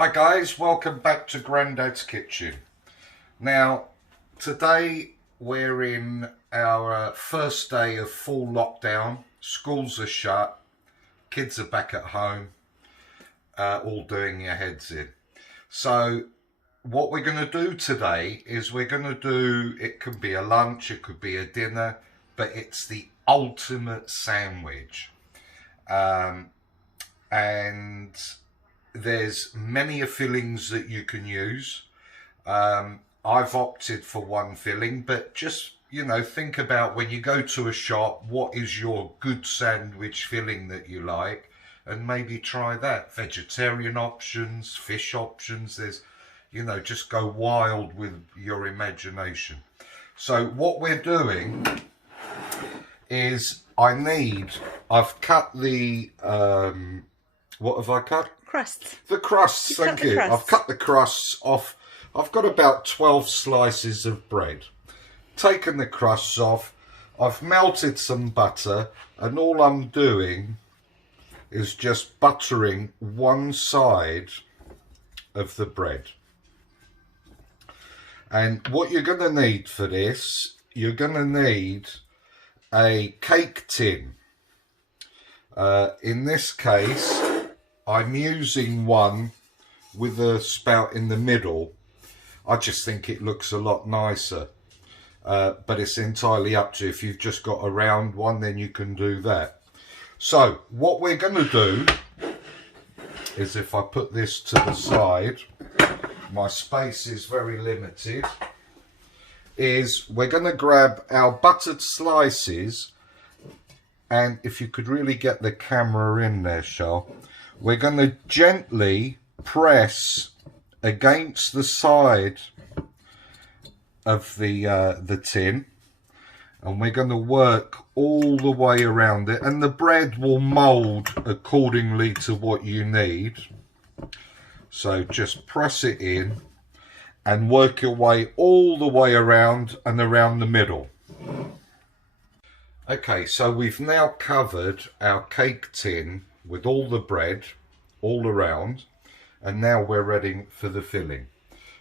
Hi guys, welcome back to Grandad's Kitchen. Now, today we're in our first day of full lockdown. Schools are shut, kids are back at home, all doing their heads in. So what we're going to do today is we're going to do, it could be a lunch, it could be a dinner, but it's the ultimate sandwich. And there's many fillings that you can use. I've opted for one filling, but just, think about when you go to a shop, what is your good sandwich filling that you like, and maybe try that. Vegetarian options, fish options, there's, just go wild with your imagination. So what we're doing is I've cut the, what have I cut? Crusts. The crusts, thank you. I've cut the crusts off. I've got about 12 slices of bread. Taken the crusts off. I've melted some butter, and all I'm doing is just buttering one side of the bread. And what you're going to need for this, you're going to need a cake tin. In this case, I'm using one with a spout in the middle. I just think it looks a lot nicer. But it's entirely up to you. If you've just got a round one, then you can do that. So what we're going to do is, if I put this to the side, my space is very limited, is we're going to grab our buttered slices, and if you could really get the camera in there, Charles, we're going to gently press against the side of the tin, and we're going to work all the way around it, and the bread will mould accordingly to what you need. So just press it in and work your way all the way around and around the middle. Okay, so we've now covered our cake tin with all the bread all around, and now we're ready for the filling.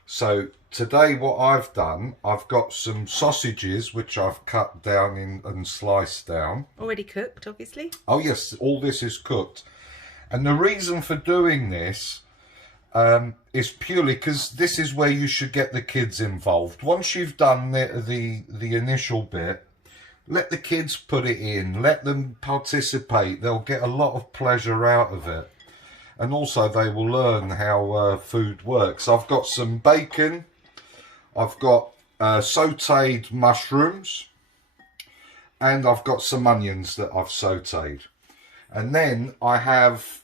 So today what I've done, I've got some sausages which I've cut down and sliced down. Already cooked, obviously. Oh yes, all this is cooked. And the reason for doing this is purely because this is where you should get the kids involved. Once you've done the initial bit, let the kids put it in, let them participate. They'll get a lot of pleasure out of it. And also they will learn how food works. I've got some bacon, I've got sautéed mushrooms, and I've got some onions that I've sautéed. And then I have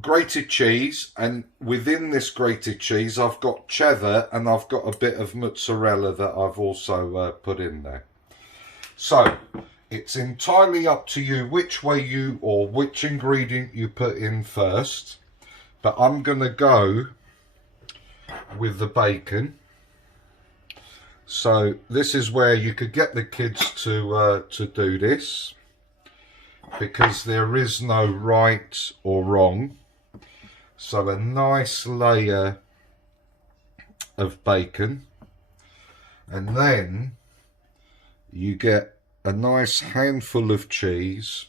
grated cheese, and within this grated cheese I've got cheddar, and I've got a bit of mozzarella that I've also put in there. So it's entirely up to you which way which ingredient you put in first, but I'm going to go with the bacon. So this is where you could get the kids to do this, because there is no right or wrong. So a nice layer of bacon, and then you get a nice handful of cheese,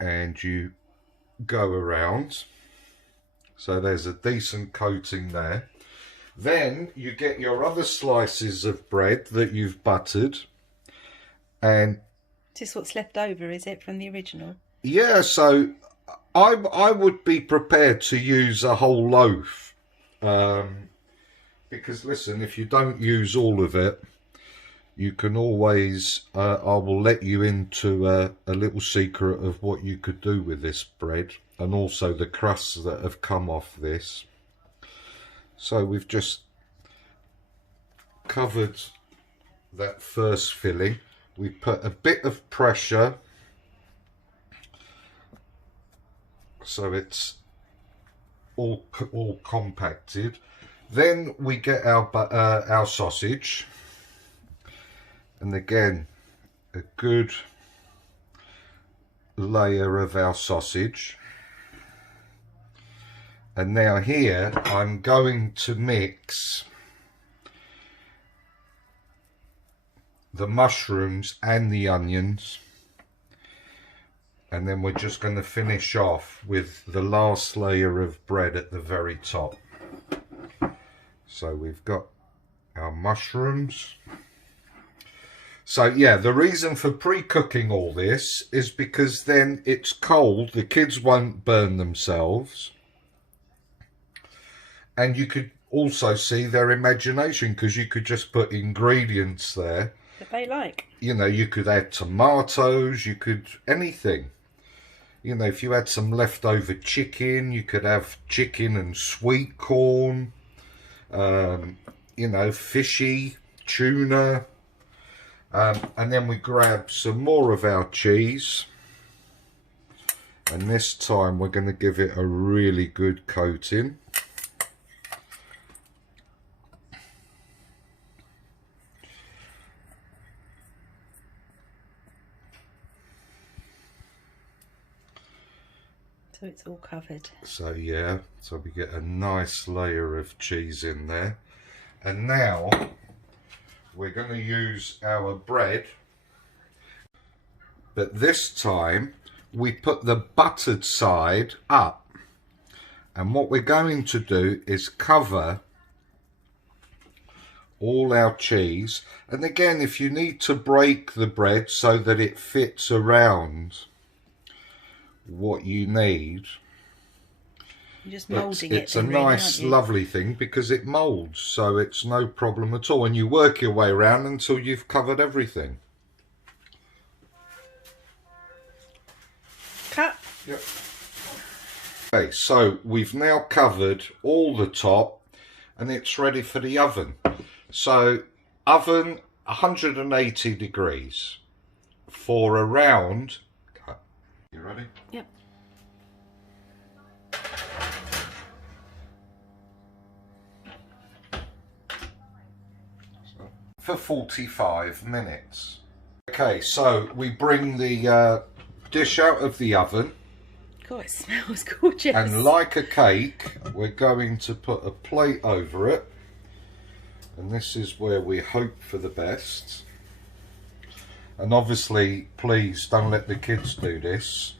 and you go around. So there's a decent coating there. Then you get your other slices of bread that you've buttered, and Just what's left over, is it, from the original? yeah, so I would be prepared to use a whole loaf, because listen, if you don't use all of it, you can always, I will let you into a little secret of what you could do with this bread, and also the crusts that have come off this. So we've just covered that first filling. We put a bit of pressure so it's all compacted. Then we get our sausage, and again a good layer of our sausage. And now here I'm going to mix the mushrooms and the onions, and then we're just going to finish off with the last layer of bread at the very top. So we've got our mushrooms. So yeah, the reason for pre-cooking all this is because then it's cold, the kids won't burn themselves, and you could also see their imagination, because you could just put ingredients there that they like. You know, you could add tomatoes, you could anything. You know, if you had some leftover chicken, you could have chicken and sweet corn, you know, fishy, tuna. And then we grab some more of our cheese. And this time we're going to give it a really good coating. So it's all covered. So yeah, so we get a nice layer of cheese in there. And now we're going to use our bread, but this time we put the buttered side up, and what we're going to do is cover all our cheese. And again, if you need to break the bread so that it fits around what you need, You're just moulding it. It's a nice, lovely thing because it moulds, so it's no problem at all. And you work your way around until you've covered everything. Cut. Yep. Okay, so we've now covered all the top, and it's ready for the oven. So, oven 180 degrees for around. You ready? Yep. For 45 minutes. Okay, so we bring the dish out of the oven. God, it smells gorgeous. And like a cake, we're going to put a plate over it. And this is where we hope for the best. And obviously, please don't let the kids do this.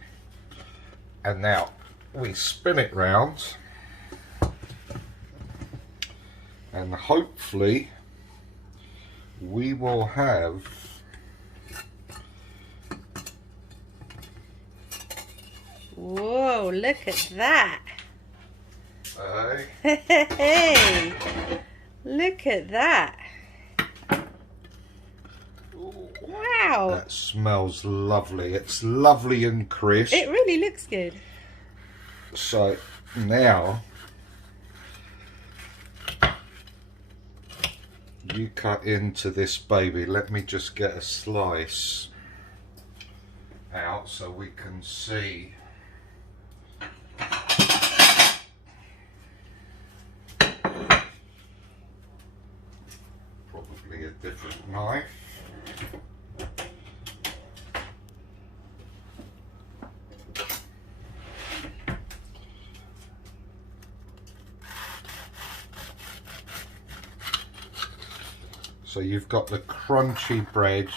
And now we spin it round. And hopefully we will have Whoa, look at that. Hey. Hey, look at that. Wow. That smells lovely. It's lovely and crisp. It really looks good. So now you cut into this baby. Let me just get a slice out so we can see. Probably a different knife. So you've got the crunchy bread.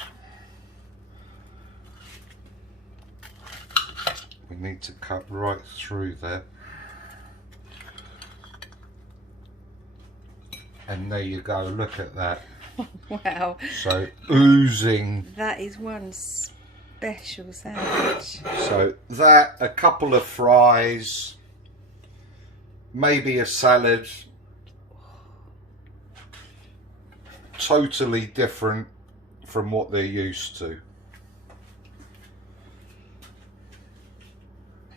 We need to cut right through there. And there you go, look at that. Wow. So oozing. That is one special sandwich. So that, a couple of fries, maybe a salad. Totally different from what they're used to.